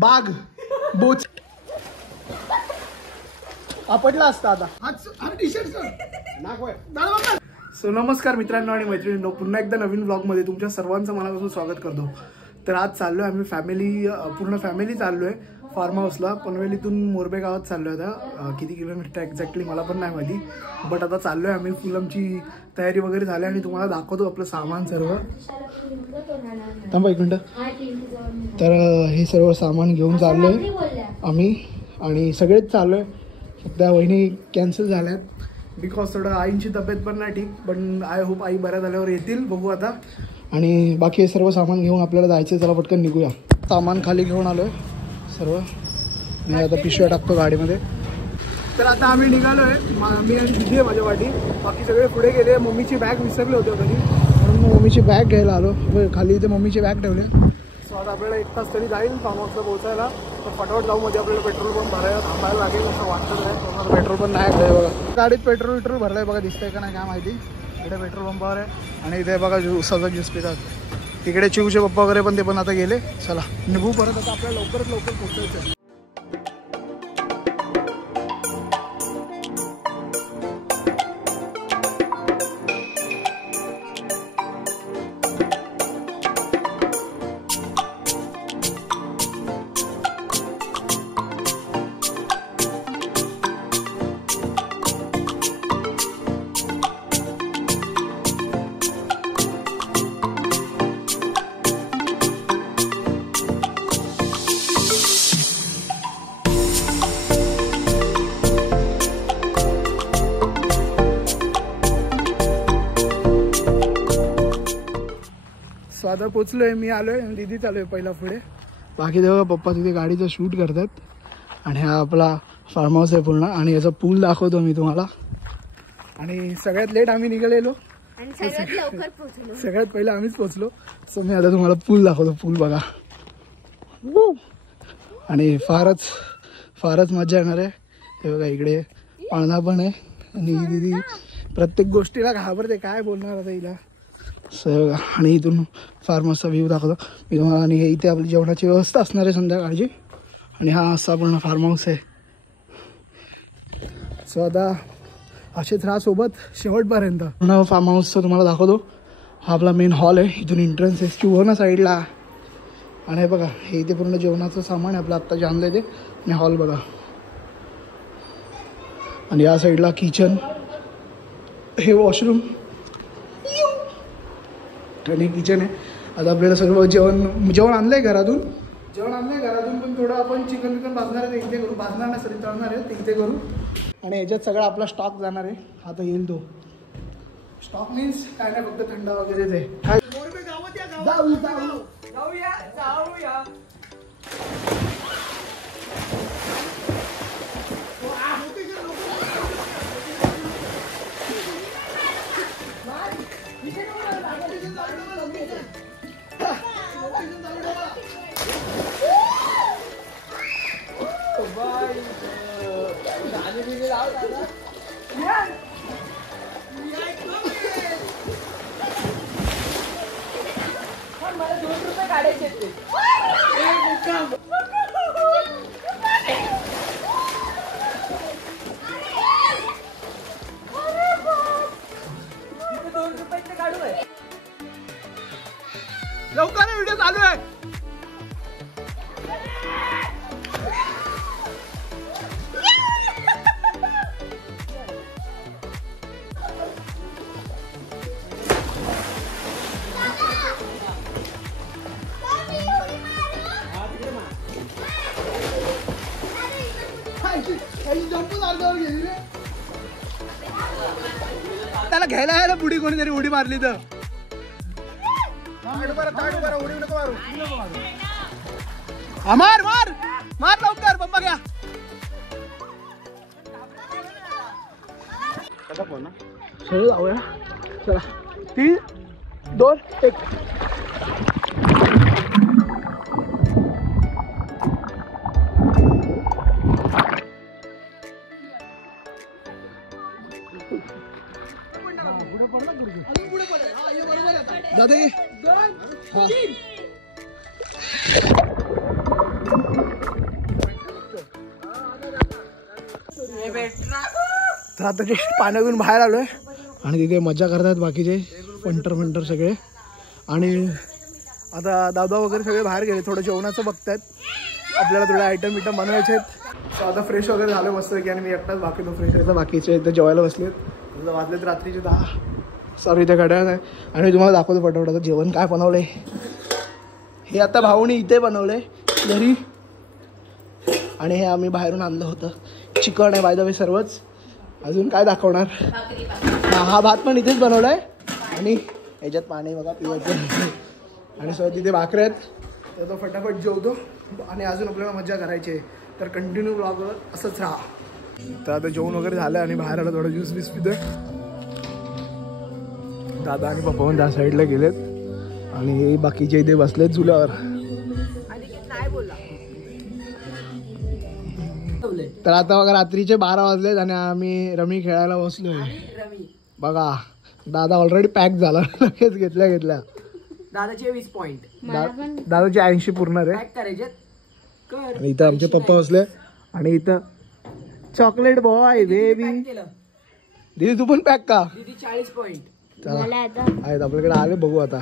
बाग बोच आपटला असता आता टी शर्ट सो नमस्कार मित्रांनो आणि मैत्रिणींनो, पुन्हा एकदा नवीन ब्लॉगमध्ये तुमच्या सर्वांचं मनापासून स्वागत करतो. तर आज चाललो आहे आम्ही पूर्ण फॅमिली चाललो आहे फार्म हाऊसला. पनवेलीतून मोरबे गावात चाललो आहे. आता किती किलोमीटर एक्झॅक्टली मला पण नाही माहिती, बट आता चाललो आहे आम्ही. फुल आमची तयारी वगैरे झाली आणि तुम्हाला दाखवतो आपलं सामान सर्व. थांबा एक मिनटं. तर हे सर्व सामान घेऊन चाललो आहे आम्ही आणि सगळेच चाललो आहे. सध्या वहिनी कॅन्सल झाल्यात बिकॉज थोडं आईंची तब्येत पण नाही ठीक, पण आय होप आई बऱ्या झाल्यावर येतील, बघू आता. आणि बाकी सर्व सामान घेऊन आपल्याला जायचं. चला पटकन निघूया. सामान खाली घेऊन आलो आहे सर्व. मी आता पिशव्या टाकतो गाडीमध्ये. तर आता आम्ही निघालो आहे. मी आणि दिदी आहे माझ्या वाटी, बाकी सगळे पुढे गेले. मम्मीची बॅग विसरले होते घरी, म्हणून मम्मीची बॅग घ्यायला आलो. खाली इथे मम्मीची बॅग ठेवली. सो आता आपल्याला 1 तास तरी जाईल फार्म हाऊसला पोहोचायला. तर फटाफट जाऊ, मध्ये आपल्याला पेट्रोल पंप भरायला थांबायला लागेल असं वाटतं आहे. पेट्रोल पण नाही आहे बघा गाडीत. पेट्रोल भरलं आहे बघा, दिसतंय का नाही काय माहिती. इकडे पेट्रोल पंपावर आहे आणि इथे बघा उसाचा ज्यूस पितात. तिकडे चिवचे पप्पा वगैरे पण ते पण आता गेले. चला निघू परत. आता आपल्याला लवकरात लवकर पोहोचायचं. सो आता पोचलो आहे. मी आलो आहे आणि दिदी चालू आहे पहिला पुढे. बाकी तेव्हा पप्पा तिथे गाडीचं शूट करतात. आणि हा आपला फार्म हाऊस आहे पूर्ण. आणि याचा पूल दाखवतो मी तुम्हाला. आणि सगळ्यात लेट आम्ही निघालेलो आणि सगळ्यात पहिलं आम्हीच पोचलो. सो मी आता तुम्हाला पूल दाखवतो. पूल बघा आणि फारच मजा येणार आहे. हे बघा इकडे पाळणा पण आहे. आणि दिदी प्रत्येक गोष्टीला घाबरते, काय बोलणार आता हिला. बघा. आणि इथून फार्म हाऊसचा व्ह्यू दाखवतो मी तुम्हाला. आणि इथे आपली जेवणाची व्यवस्था असणार आहे संध्याकाळची. आणि हा असा पूर्ण फार्म हाऊस आहे. सो आता असेच राहा सोबत शेवटपर्यंत. पूर्ण फार्म हाऊसचं तुम्हाला दाखवतो. हा आपला मेन हॉल आहे. इथून एंट्रन्स आहे चिवना साईडला. आणि बघा हे इथे पूर्ण जेवणाचं सामान आहे आपलं आत्ता जे आणलं ते. आणि हॉल बघा. आणि या साईडला किचन, हे वॉशरूम आणि किचन आहे. आता आपल्याला सर्व जेवण आणलं आहे घरातून. पण थोडं आपण चिकन भाजणार आहे ते इथे करू. भाजणार नाही सरी तळणार आहे ते इथे करू. आणि ह्याच्यात सगळा आपला स्टॉक जाणार आहे. आता येईल तो स्टॉक मीन्स काय नाही, फक्त थंडा वगैरे ते. जाऊया. मला 2 रुपये काढायचे ते. काढू आहे. लवकर व्हिडिओ चालू आहे. त्याला घ्यायला आहे ना पुढे कोणीतरी उडी मारली तर. मार मार मार लवकर पप्पा घ्या. सगळं जाऊया. चला 3, 2, 1. दादा तर आता जे पाण्या घेऊन बाहेर आलोय आणि तिथे मजा करतात बाकीचे फंटर सगळे. आणि आता दादा वगैरे सगळे बाहेर गेले, थोडं जेवणाचं बघतायत, आपल्याला थोडे आयटम बनवायचे आहेत. सो आता फ्रेश वगैरे झालं मस्त की, आणि मी एकटाच बाकी तो फ्रेश व्हायचा, बाकीचे इथे जेवायला बसलेत. वाजलेत रात्रीचे 10. सॉरी इथे घड्याळ नाही. आणि मी तुम्हाला दाखवतो पटपट जेवण काय बनवलंय. हे आता भाऊनी इथे बनवलंय घरी, आणि हे आम्ही बाहेरून आणलं होतं. चिकन आहे बाय द वे सर्वच. अजून काय दाखवणार. हा भात पण इथेच बनवलाय, आणि याच्यात पाणी बघा पिवायचं. आणि सो तिथे भाकरे आहेत, तर तो फटाफट जेवतो. आणि अजून आपल्याला मजा करायची आहे, तर कंटिन्यू ब्लॉगवर असंच राहा. तर आता जेवण वगैरे झालं आणि बाहेर आलं, थोडं ज्यूस बीस पितोय. दादा आणि पप्पा पण त्या साईडला गेलेत, आणि बाकीचे इथे बसलेत झुल्यावर. तर आता बघा रात्रीचे 12 वाजलेत आणि आम्ही रमी खेळायला बसलोय. बघा दादा ऑलरेडी पॅक झाला लगेच घेतल्या. दादाचे 20 पॉइंट, दादाचे 80 पूर्ण रे. आणि इथं आमचे पप्पा बसले, आणि इथं चॉकलेट बॉय बेबी. दीदी तू पण पॅक का. 40 पॉइंट आहेत आपल्याकडे, आले बघू आता.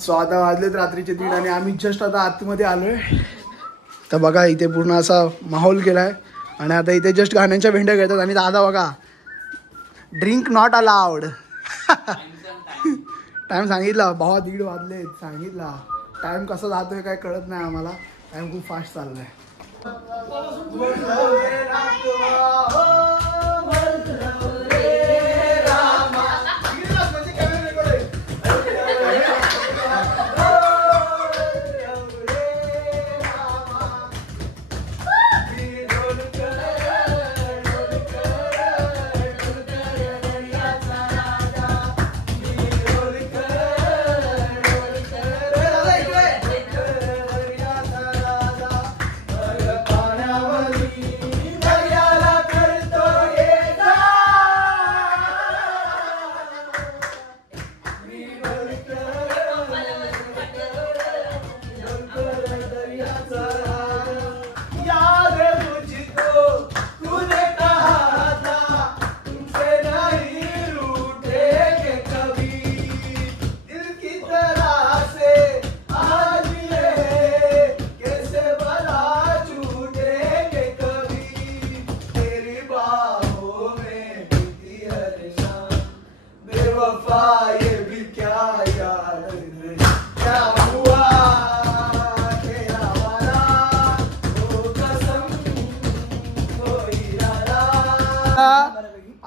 सो आता वाजलेत रात्रीचे 3 आणि आम्ही जस्ट आता आतमध्ये आलोय. तर बघा इथे पूर्ण असा माहोल केलाय, आणि आता इथे जस्ट गाण्यांच्या भेंड्या घेतात. आणि दादा बघा ड्रिंक नॉट अलाउड. टाइम सांगितला भावा, 1:30 वाजले सांगितला. टाइम कसा जातोय काय कळत नाही आम्हाला, टाइम खूप फास्ट चाललाय.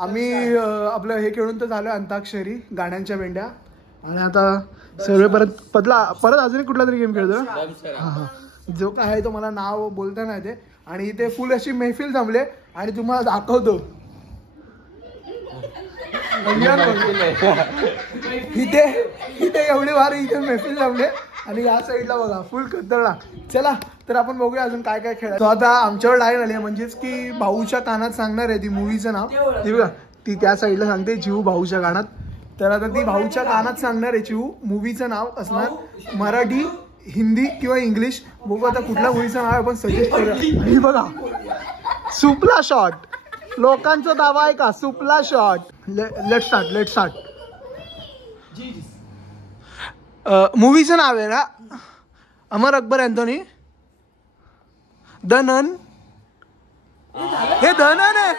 आम्ही आपलं हे खेळून तर झालं अंताक्षरी गाण्यांच्या भेंड्या. आणि आता सर्व परत अजून कुठला तरी गेम खेळतो. हा जो काय आहे तो मला नाव बोलता नाही ते. आणि इथे फुल अशी मैफिल जमले, आणि तुम्हाला दाखवतो इथे एवढी भारी इथे मैफिल जमले, आणि या साईडला बघा फुल खतरनाक. चला तर आपण बघूया अजून काय काय खेळायचं. आता आमच्यावर लाईन आली, म्हणजेच की भाऊच्या कानात सांगणार आहे ती मूवीचं नाव. ती बघा ती त्या साईडला सांगते चिऊ भाऊच्या कानात. तर आता ती भाऊच्या कानात सांगणार आहे चिऊ. मूवीचं नाव असणार मराठी, हिंदी किंवा इंग्लिश. बघू आता कुठल्या मूवीचं नाव आपण सजेस्ट करूया. आणि बघा सुपला शॉट, लोकांचा दावा आहे का सुपला शॉट. Let start. मूवीचं नाव आहे ना अमर अकबर अँथोनी. The nun. हे द नन आहे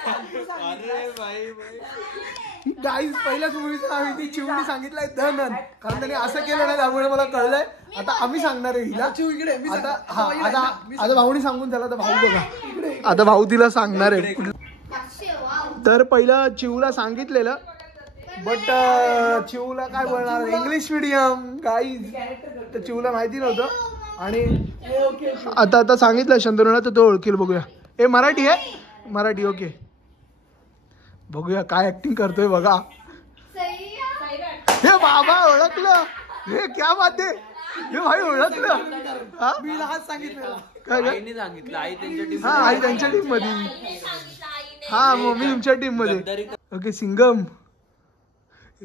गाईज. पहिल्याच मूवीचं नाव आहे, ती चिवणी सांगितलंय द नन, कारण त्यांनी असं केलं ना त्यामुळे मला कळलंय. आता आम्ही सांगणार आहे हिला. आता भाऊनी सांगून त्याला, तर भाऊ बघा आता भाऊ तिला सांगणार आहे. तर पहिलं चिवला सांगितलेलं बट चिवला काय बोलणार इंग्लिश मिडियम गाईज, तर चिवला माहिती नव्हतं आणि आता सांगितलं शंतनूला तर तो ओळखील. बघूया. ए मराठी आहे, मराठी ओके. बघूया काय ऍक्टिंग करतोय बघा. हे बाबा ओळखलं, हे क्या बात आहे, हे भाई ओळखलं. हा मी लहान सांगितलं काय सांगितलं, आई त्यांच्या टीम. हा आई त्यांच्या टीम मध्ये, हा मम्मी तुमच्या टीम मध्ये. ओके सिंगम.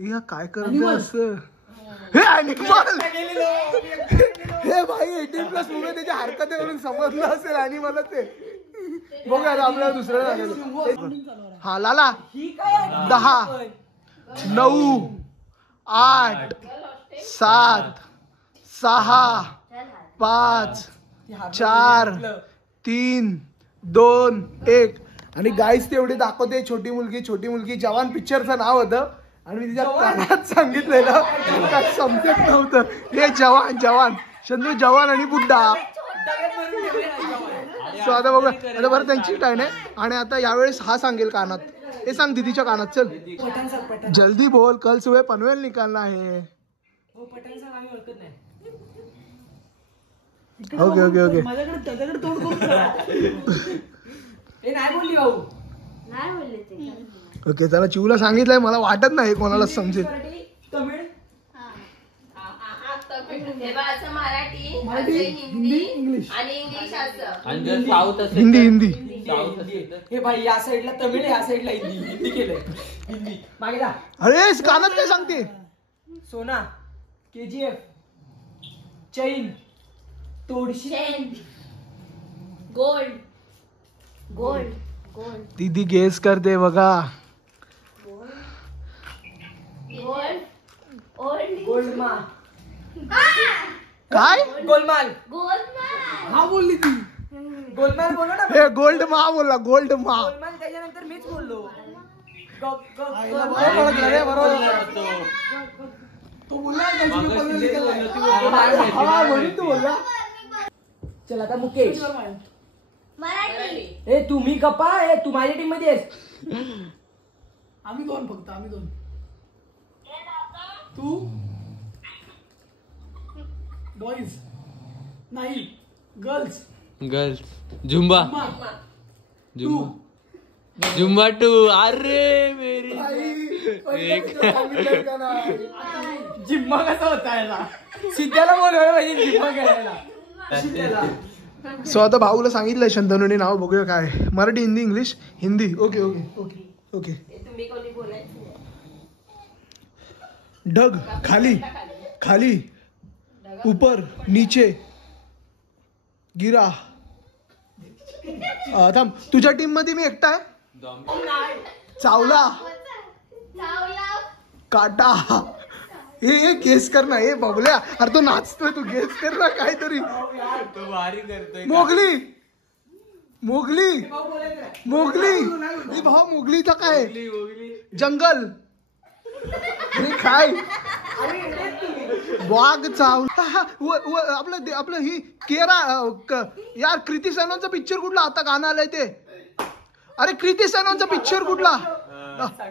या काय करतोय असं, हे अॅनिमल. हे भाई 18+ मुलं त्याच्या हरकतीवरून समजलं असेल आणि मला ते बघूया आपल्याला दुसरं. हा लाला 10 9 8 7 6 5 4 3 2 1. आणि गाईस तेवढे दाखवते. छोटी मुलगी जवान पिक्चरचं नाव होतं आणि मी तिच्या कानात सांगितलेलं काय समजत नव्हतं. हे जवान शंतनू जवान आणि बुड्ढा. सो आता बघा, आता बरं त्यांची टाईम आहे. आणि आता यावेळेस हा सांगेल कानात. हे सांग दीदीच्या कानात, चल जल्दी बोल, कल सुबह पनवेल निकालना है. Okay okay okay. ओके चला चिवला सांगितलंय, मला वाटत नाही कोणाला समजेल. मराठी हिंदी इंग्लिश हिंदी. हे भाई या साईडला तमिळ, या साईडला हिंदी केलंय. हिंदी मागे जा. अरे कानात काय सांगते. सोना, KGF, चैन, तोडशी, गोल्ड. दीदी गेस करते बघा. गोल्डमा. काय गोलमाल. हा बोलली ती. गोलमाल बोला ना. हे गोल्ड मा बोलला, गोल्ड मा. गोलमाल त्याच्यानंतर मीच बोललो. तो बोलला चल आता मुकेश. ए तुम्ही गप्पा, ए तू माझ्या टीम मध्ये आहेस. आम्ही दोन फक्त, आम्ही दोन. तू बॉईज नाही, गर्ल्स. Zumba Zumba 2. अरे मेरी जिम्मा कसा होता याला. सिद्धाला बोलवलं पाहिजे जिम्मा खेळायला. सो आता भाऊला सांगितलंय शंतनूने नाव. बघूया काय, Marathi Hindi English Hindi. Okay okay okay okay. ढग खाली ऊपर नीचे गिरा. थांब, तुझ्या टीम मध्ये मी एकटा आहे. चावला काटा. हे गेस कर ना, हे बघल्या. अरे तो नाचतोय, तू गेस कर ना काहीतरी. मोगली हे भाऊ, मोगलीचा काय जंगल. हे काय वाघ चावला. आपलं ही केरा यार. कृती सनोनचा पिक्चर कुठला आता गाणं आलंय ते. अरे कृती सनोनचा पिक्चर कुठला.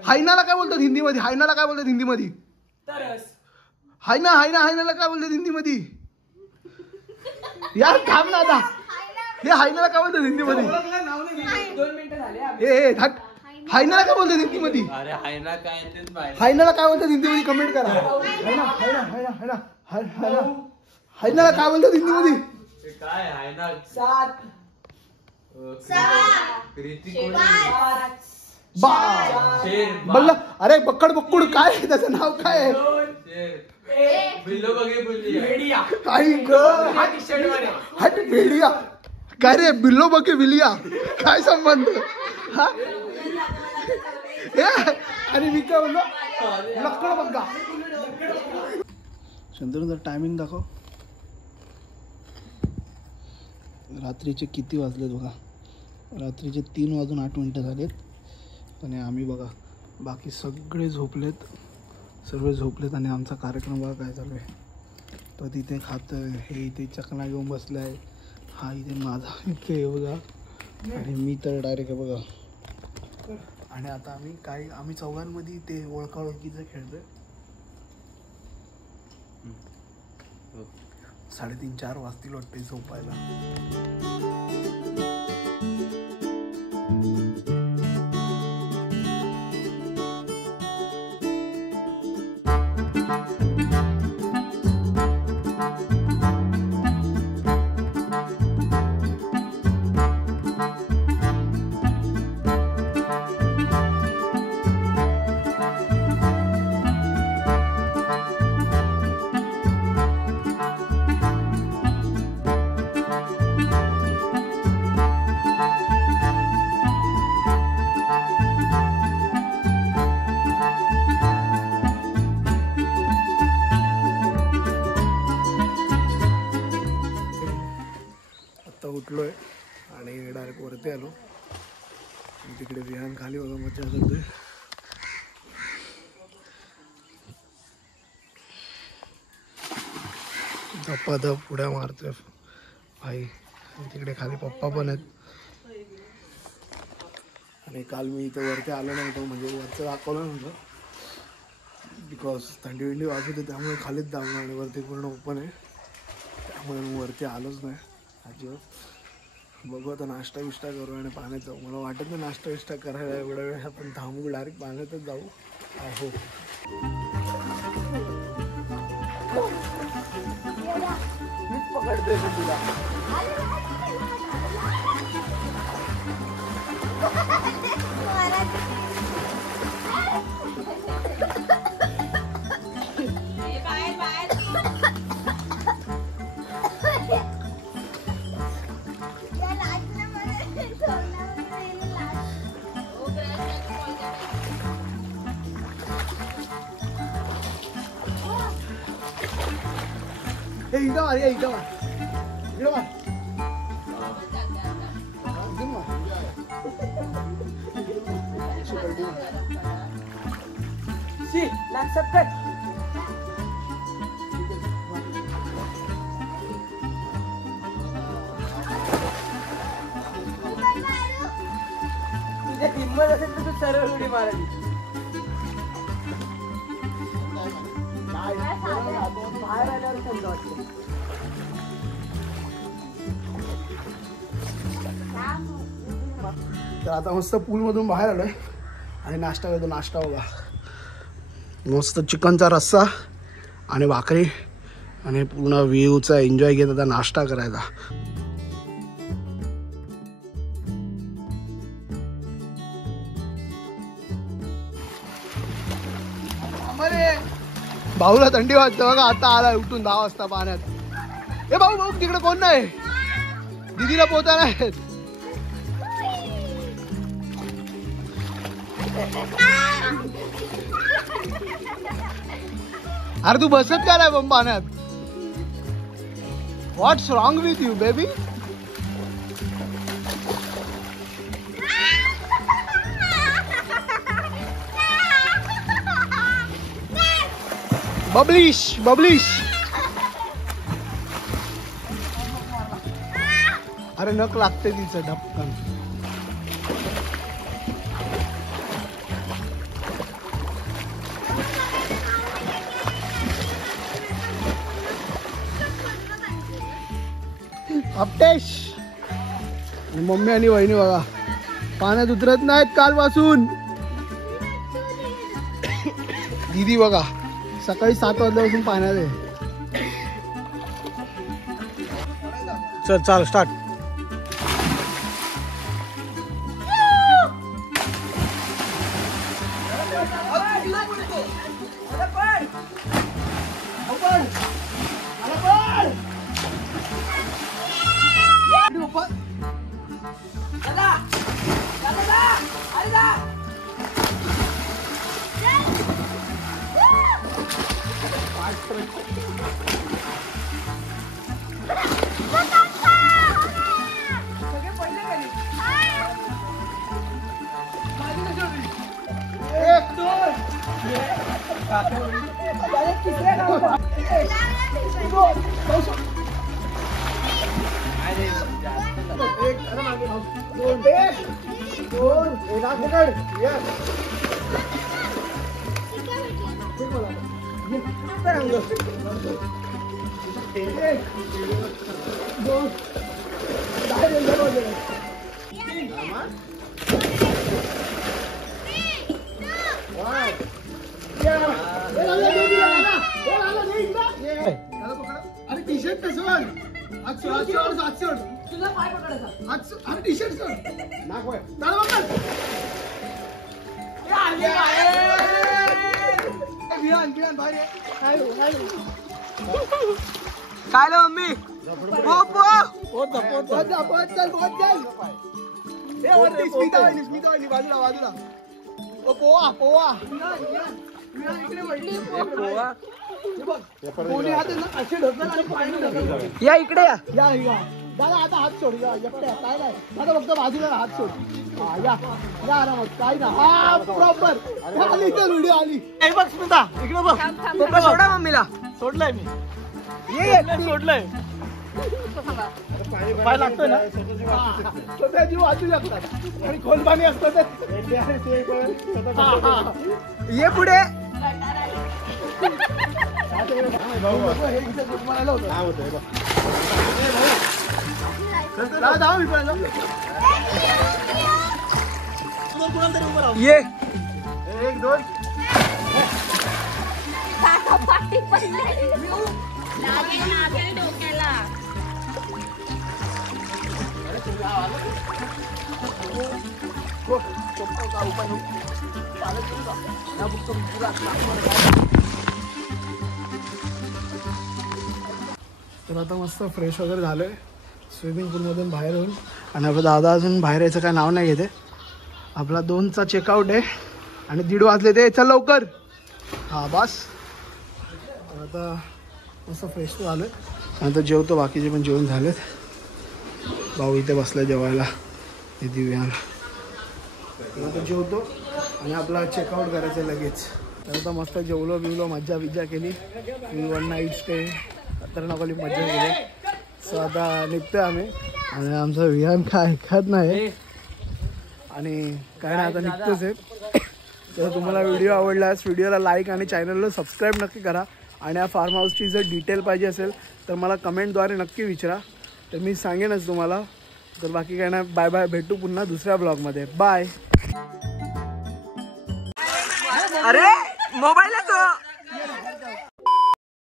हायनाला काय बोलतात हिंदी मध्ये, हायनाला काय बोलतात हिंदी मध्ये. हायनाला काय बोलतात हिंदी मध्ये यार. थांब ना आता, हे हायनाला काय बोलतात हिंदी मध्ये. 2 मिनिटं झाले. हायनाला काय बोलतात हिंदी मध्ये. हायनाला काय बोलतात हिंदी मध्ये कमेंट करा. हायनाला काय बोलतात हिंदी मध्ये. काय 7 बल्ला. अरे बक्कड काय आहे त्याचं नाव काय आहे. हट भेडिया काय रे. बिल्लो बघे विलिया काय संबंध. आणि मी काय बोललो लक्कड बघा. शंतनूचा टायमिंग दाखव. रात्रीचे किती वाजलेत बघा. रात्रीचे 3:08 झालेत. आणि आम्ही बघा बाकी सगळे झोपलेत, सर्व झोपलेत. आणि आमचा कार्यक्रम बघा काय चालू आहे. तो तिथे खातं, हे इथे चकना घेऊन बसला आहे. हा इथे माझा इथे बघा. आणि मी तर डायरेक्ट आहे बघा आणि आता आम्ही चौघांमध्ये ते ओळखा ओळखीचं खेळतोय. 3:30-4 वाजतील वाटते झोपायला. उठलोय आणि डायरेक्ट वरती आलो. तिकडे विहान खाली बघा मजा करतोय. धप्पाधप उड्या मारतोय भाई. तिकडे खाली पप्पा पण आहेत. आणि काल मी इथं वरती आलो नव्हतो, म्हणजे वरचं दाखवलं नव्हतं बिकॉज थंडी विंडी वाजत होती, त्यामुळे खालीच जाऊन आणि वरती पूर्ण ओपन आहे, त्यामुळे मी वरती आलोच नाही अजिबात. बघू आता नाश्ता विष्टा करू आणि पाण्यात जाऊ. मला वाटत नाही नाश्ता विष्टा करायला एवढा वेळ, आपण थांबू डायरेक्ट पाण्यातच जाऊ. हो मीच पकडतोय तुला. इथं मार, इथं मार, इकडं मार. तुझ्या हिंमत असेल तर तू सरळ उडी मारायची. बाहेर आल्यावर समजा वाटतं. तर आता मस्त पूलमधून बाहेर आलोय आणि नाश्ता करतो. नाश्ता बघा, मस्त चिकनचा रस्सा आणि भाकरी आणि पूर्ण व्ह्यूचा एन्जॉय घेत आता नाश्ता करायचा. भाऊला थंडी वाजते बघा, आता आला उठून 10 वाजता पाण्यात. ए भाऊ भाऊ तिकडे कोण नाही, दीदीला पोहता नाही. अरे तू बसत का नाही पण पाण्यात? व्हॉट्स रॉंग विथ यू बेबी? बबलिश बबलिश. अरे नक लागते तिचं ढपकन. अपटेश मम्मी आणि वहिनी बघा पाण्यात उतरत नाहीत कालपासून. दीदी बघा सकाळी 7 वाजल्यापासून पाण्यात आहे. चल चाल स्टार्ट. अरे टी शर्ट कसं तुझा पाय पकडायचा. अरे टी शर्ट सर काय लो मम्मी बाजूला पोवा पोवा या इकडे या या दादा आता हात सोड एकट्या काय नाही दादा फक्त बाजूला हात सोड हा या आरामात काय ना हा प्रॉपर आली तर व्हिडिओ आली बघ स्मिता इकडे बघ सोडा मम्मीला. सोडलंय मी ये सोडलंय पाय लागतोय ना स्वतः जीव वाचू शकतात आणि खोलपाणी असतं ये पुढे. ये एक दोन डोक्याला तर आता मस्त फ्रेश वगैरे झालोय स्विमिंग पूलमधून बाहेर होऊन. आणि आपला दादा अजून बाहेर यायचं काय नाव नाही घेते. आपला 2चा चेकआउट आहे आणि 1:30 वाजले ते चल लवकर. हा बस तर आता मस्त फ्रेश झालोय. आता जेवतो बाकीचे पण जेवण झालेत. भाऊ इथे बसला जेवायला हे दिव्यान. आता जेवतो आणि आपला चेकआउट करायचं लगेच. तर आता मस्त जेवलो बिवलो मज्जा बिज्जा केली. 1 नाईट स्टे खतरनाकली मज्जा केली. सो आता निघतोय आम्ही आणि आमचा विहान काय ऐकत नाही आणि काय नाही आता निघतोच आहे. तर तुम्हाला व्हिडिओ आवडल्यास व्हिडिओला लाईक आणि चॅनलला सबस्क्राईब नक्की करा. आणि या फार्म हाऊसची जर डिटेल पाहिजे असेल तर मला कमेंटद्वारे नक्की विचारा तर मी सांगेनच तुम्हाला. तर बाकी काय नाही बाय बाय. भेटू पुन्हा दुसऱ्या ब्लॉगमध्ये. बाय. अरे मोबाईल आहे तो.